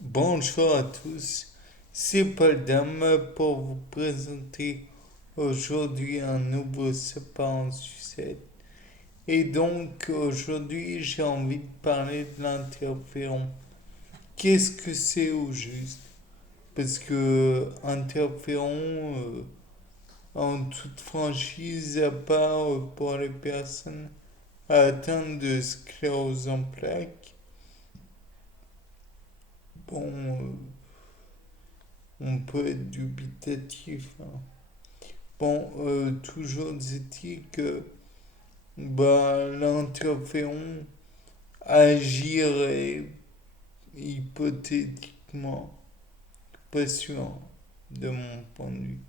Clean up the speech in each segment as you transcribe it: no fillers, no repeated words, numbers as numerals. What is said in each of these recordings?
Bonjour à tous, c'est Paul Dame pour vous présenter aujourd'hui un nouveau sapin en sucette. Et donc aujourd'hui j'ai envie de parler de l'interféron. Qu'est-ce que c'est au juste? Parce que interféron, en toute franchise, à part pour les personnes atteintes de sclérose en plaques, bon, on peut être dubitatif, hein. Bon, toujours dit-il que l'interféron agirait hypothétiquement, pas sûr de mon point de vue.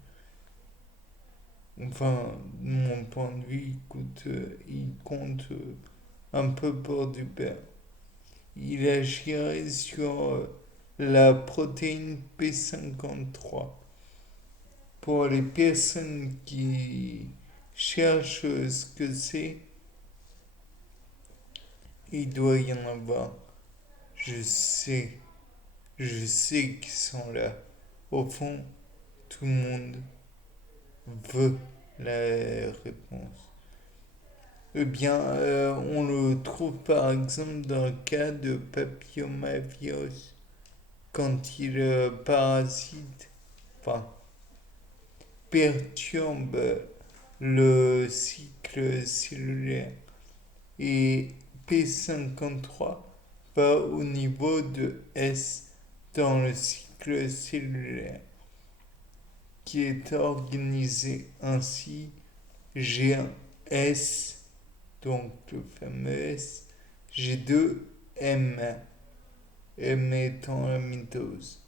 Enfin, de mon point de vue, écoute, il compte un peu pour du père. Il agirait sur la protéine P53. Pour les personnes qui cherchent ce que c'est, il doit y en avoir. Je sais, je sais qu'ils sont là. Au fond, tout le monde veut la réponse. Eh bien, on le trouve par exemple dans le cas de papillomavirus, quand il parasite, enfin, perturbe le cycle cellulaire. Et P53 va au niveau de S dans le cycle cellulaire, qui est organisé ainsi G1S, donc le fameux S, G2M, M étant la mitose.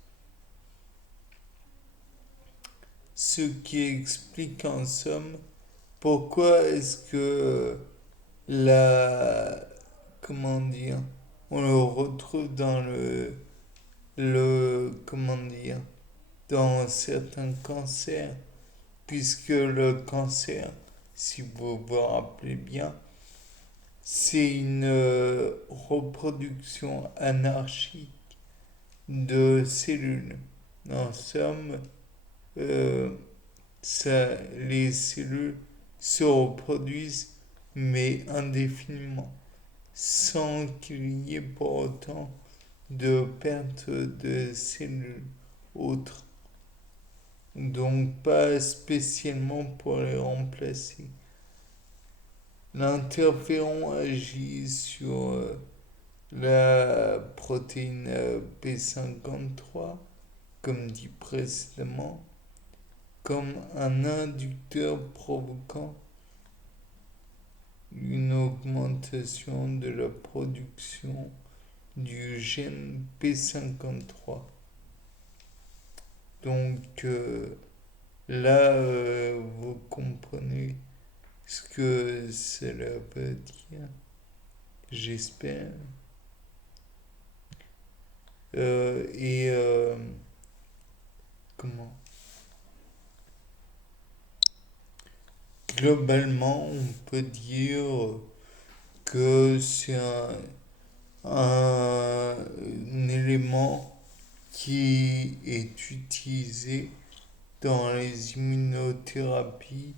Ce qui explique en somme pourquoi est-ce que la... comment dire? On le retrouve dans comment dire? Dans certains cancers, puisque le cancer, si vous vous rappelez bien, c'est une reproduction anarchique de cellules. En somme, euh, les cellules se reproduisent, mais indéfiniment, sans qu'il y ait pour autant de perte de cellules autres. Donc pas spécialement pour les remplacer. L'interféron agit sur la protéine P53, comme dit précédemment, comme un inducteur provoquant une augmentation de la production du gène P53. Donc là, vous comprenez ce que cela veut dire, j'espère. Et comment? Globalement, on peut dire que c'est un élément qui est utilisé dans les immunothérapies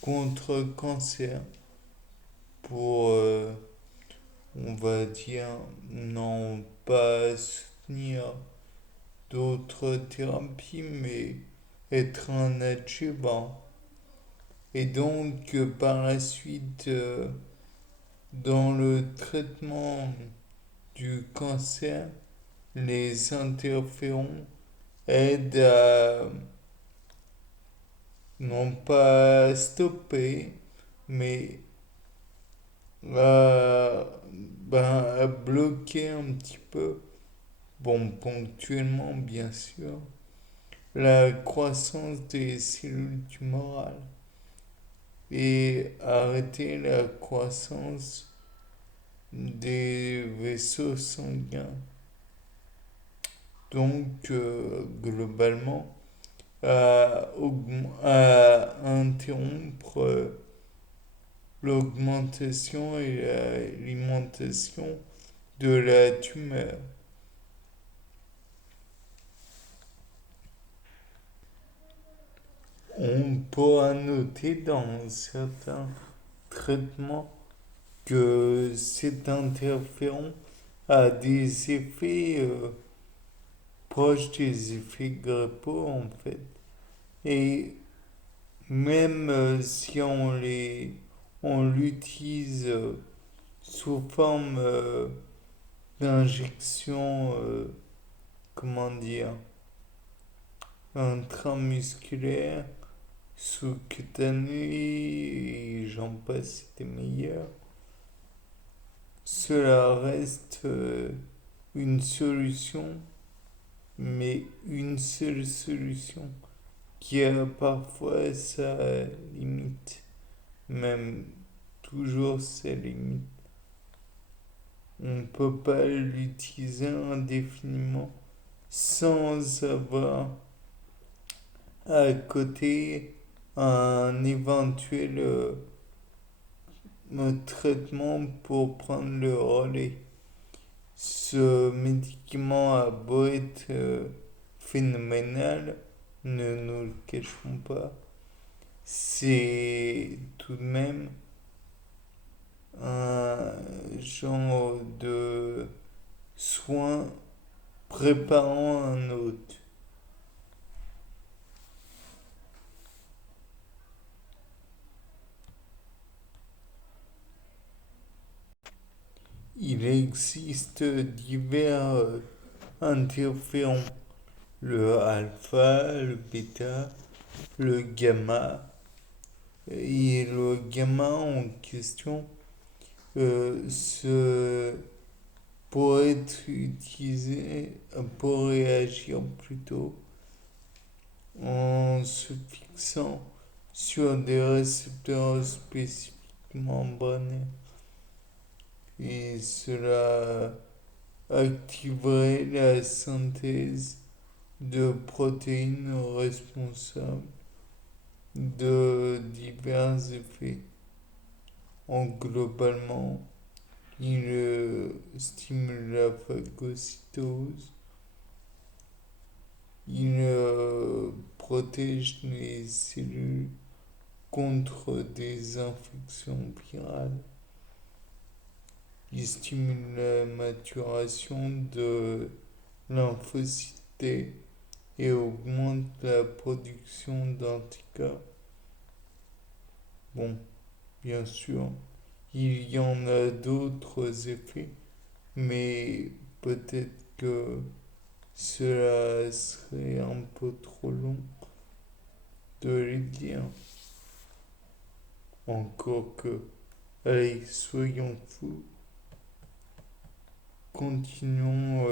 contre cancer pour, on va dire, non pas soutenir d'autres thérapies, mais être un adjuvant. Et donc, par la suite, dans le traitement du cancer, les interférons aident à non pas stopper, mais à bloquer un petit peu, bon, ponctuellement bien sûr, la croissance des cellules tumorales et arrêter la croissance des vaisseaux sanguins. Donc, globalement, à interrompre l'augmentation et l'alimentation de la tumeur. On pourra noter dans certains traitements que cet interféron a des effets proches des effets grippaux en fait. Et même si on l'utilise sous forme d'injection, comment dire, intramusculaire, sous-cutanée, et j'en passe des meilleurs, cela reste une solution, mais une seule solution qui a parfois sa limite, même toujours sa limite. On ne peut pas l'utiliser indéfiniment sans avoir à côté un éventuel traitement pour prendre le relais. Ce médicament a beau être phénoménal, ne nous le cachons pas, c'est tout de même un genre de soin préparant un autre. Il existe divers interférons, le alpha, le bêta, le gamma. Et le gamma en question pourrait être utilisé pour réagir plutôt en se fixant sur des récepteurs spécifiquement membranaires. Et cela activerait la synthèse de protéines responsables de divers effets. Globalement, il stimule la phagocytose, il protège les cellules contre des infections virales, il stimule la maturation de lymphocytes T et augmente la production d'anticorps. Bon, bien sûr, il y en a d'autres effets, mais peut-être que cela serait un peu trop long de les dire. Encore que, allez, soyons fous, continuons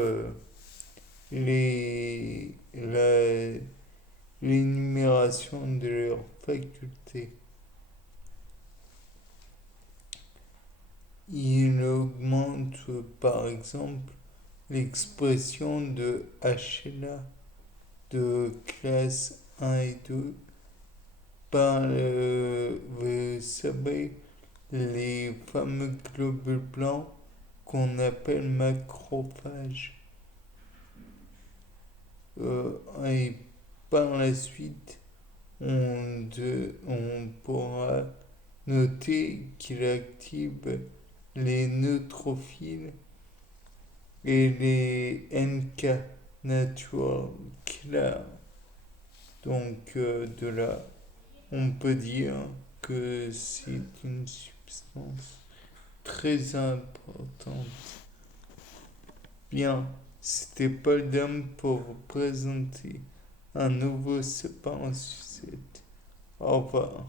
l'énumération de leurs facultés. Il augmente par exemple l'expression de HLA de classe 1 et 2 par, vous savez, les fameux globules blancs qu'on appelle macrophages. Et par la suite, on pourra noter qu'il active les neutrophiles et les NK, natural killer. Donc de là, on peut dire que c'est une substance très importante. Bien, c'était Paul Dame pour vous présenter un nouveau sapin en sucette. Au revoir.